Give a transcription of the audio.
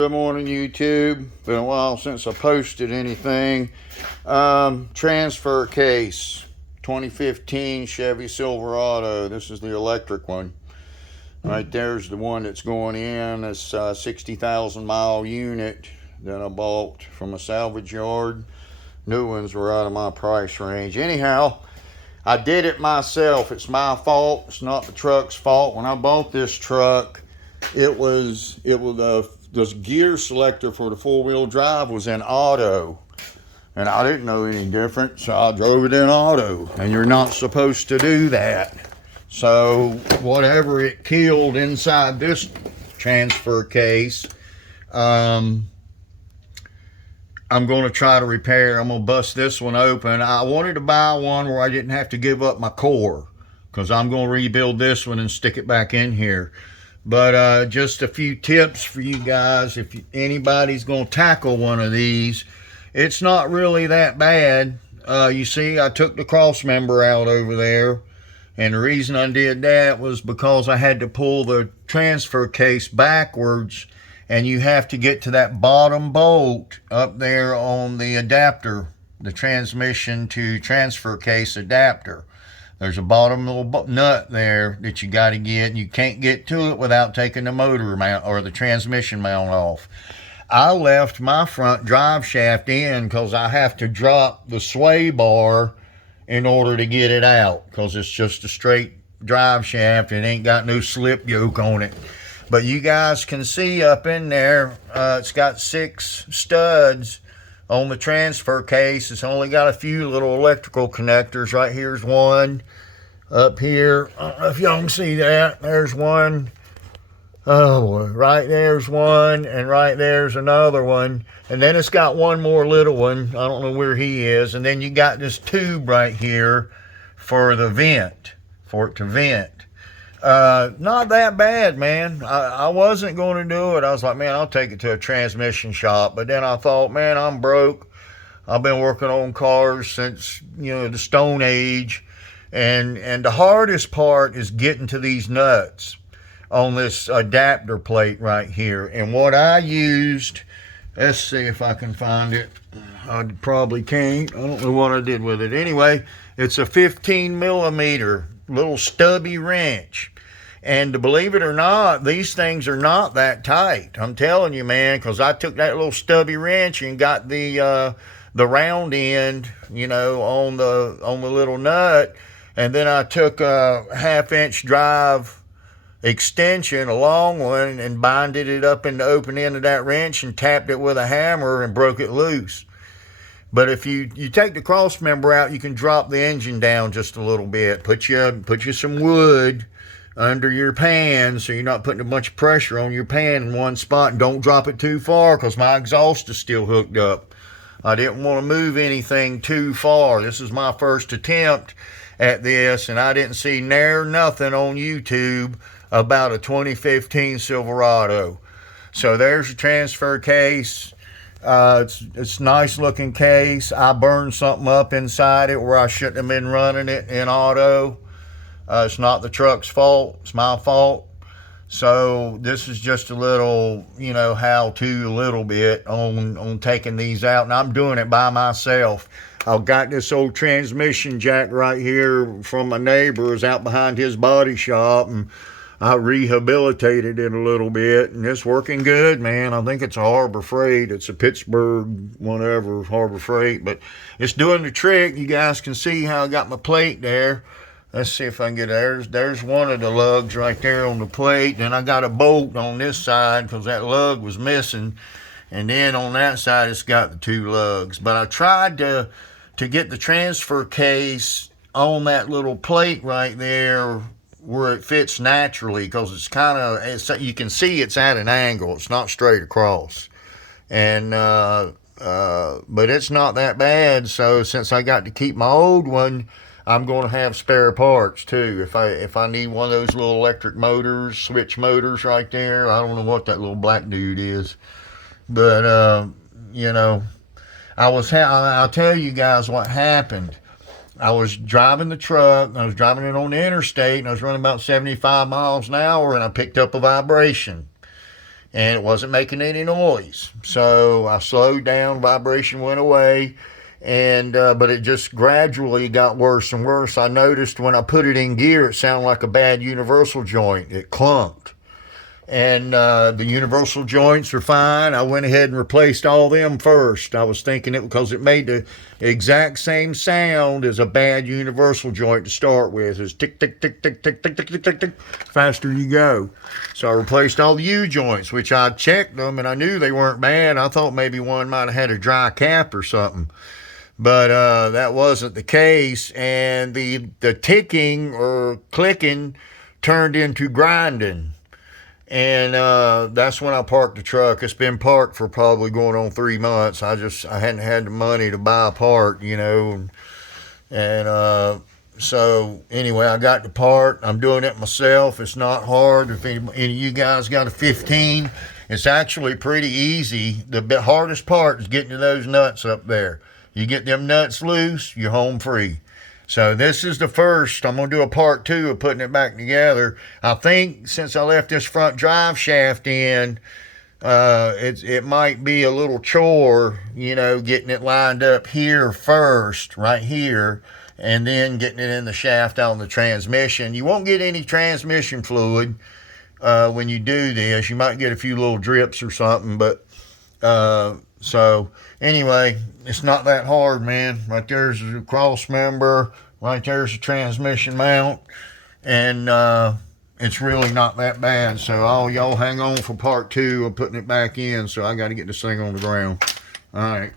Good morning, YouTube. Been a while since I posted anything. Transfer case, 2015 Chevy Silverado. This is the electric one. Right there's the one that's going in. This 60,000 mile unit that I bought from a salvage yard. New ones were out of my price range. Anyhow, I did it myself. It's my fault. It's not the truck's fault. When I bought this truck, the gear selector for the four-wheel drive was in auto, and I didn't know any different, so I drove it in auto, and you're not supposed to do that. So whatever it killed inside this transfer case, I'm going to try to repair. I'm going to bust this one open. I wanted to buy one where I didn't have to give up my core, because I'm going to rebuild this one and stick it back in here. But just a few tips for you guys. If anybody's going to tackle one of these, it's not really that bad. You see, I took the cross member out over there. And the reason I did that was because I had to pull the transfer case backwards. And you have to get to that bottom bolt up there on the adapter, the transmission to transfer case adapter. There's a bottom little nut there that you got to get, and you can't get to it without taking the motor mount or the transmission mount off. I left my front drive shaft in because I have to drop the sway bar in order to get it out, because it's just a straight drive shaft. It ain't got no slip yoke on it. But you guys can see up in there, it's got 6 studs on the transfer case. It's only got a few little electrical connectors. Right here's one. Up here, I don't know if y'all can see that. There's one. Oh, right there's one, and right there's another one. And then it's got one more little one. I don't know where he is. And then you got this tube right here for the vent, for it to vent. Not that bad, man. I wasn't going to do it. I was like, man, I'll take it to a transmission shop. But then I thought, man, I'm broke. I've been working on cars since, the Stone Age. And the hardest part is getting to these nuts on this adapter plate right here. And what I used, let's see if I can find it. I probably can't. I don't know what I did with it. Anyway, it's a 15 millimeter little stubby wrench. And believe it or not, these things are not that tight. I'm telling you, man, because I took that little stubby wrench and got the round end, on the little nut, and then I took a 1/2-inch drive extension, a long one, and binded it up in the open end of that wrench and tapped it with a hammer and broke it loose. But if you take the cross member out, you can drop the engine down just a little bit. Put you some wood under your pan so you're not putting a bunch of pressure on your pan in one spot, and don't drop it too far because my exhaust is still hooked up. I didn't want to move anything too far. This is my first attempt at this, and I didn't see near nothing on YouTube about a 2015 Silverado. So there's a transfer case. It's a nice looking case. I burned something up inside it where I shouldn't have been running it in auto. It's not the truck's fault. It's my fault. So this is just a little, how-to a little bit on taking these out. And I'm doing it by myself. I've got this old transmission jack right here from my neighbor's out behind his body shop. And I rehabilitated it a little bit. And it's working good, man. I think it's a Harbor Freight. It's a Pittsburgh, whatever, Harbor Freight. But it's doing the trick. You guys can see how I got my plate there. Let's see if I can get it. There's one of the lugs right there on the plate. Then I got a bolt on this side because that lug was missing. And then on that side, it's got the 2 lugs. But I tried to get the transfer case on that little plate right there where it fits naturally, because it's you can see it's at an angle. It's not straight across. And but it's not that bad. So since I got to keep my old one, I'm going to have spare parts too. If I need one of those little electric motors, switch motors right there. I don't know what that little black dude is, but I'll tell you guys what happened. I was driving the truck. I was driving it on the interstate, and I was running about 75 miles an hour, and I picked up a vibration. and it wasn't making any noise. So I slowed down, vibration went away, and but it just gradually got worse and worse. I noticed when I put it in gear, it sounded like a bad universal joint. It clunked. And the universal joints are fine. I went ahead and replaced all them first. I was thinking it because it made the exact same sound as a bad universal joint to start with. It's tick, tick, tick, tick, tick, tick, tick, tick, tick, tick, faster you go. So I replaced all the U joints, which I checked them and I knew they weren't bad. I thought maybe one might have had a dry cap or something. But that wasn't the case. And the ticking or clicking turned into grinding. And that's when I parked the truck. It's been parked for probably going on 3 months. I hadn't had the money to buy a part, you know. And so anyway, I got the part. I'm doing it myself. It's not hard. If any of you guys got a 15, it's actually pretty easy. The hardest part is getting to those nuts up there. You get them nuts loose, you're home free. So this is the first. I'm going to do a part 2 of putting it back together. I think since I left this front drive shaft in, it might be a little chore, you know, getting it lined up here first, right here, and then getting it in the shaft on the transmission. You won't get any transmission fluid when you do this. You might get a few little drips or something, but so anyway, it's not that hard, man. Right there's a cross member. Right there's a transmission mount. And it's really not that bad. So all y'all hang on for part 2 of putting it back in. So I got to get this thing on the ground. All right.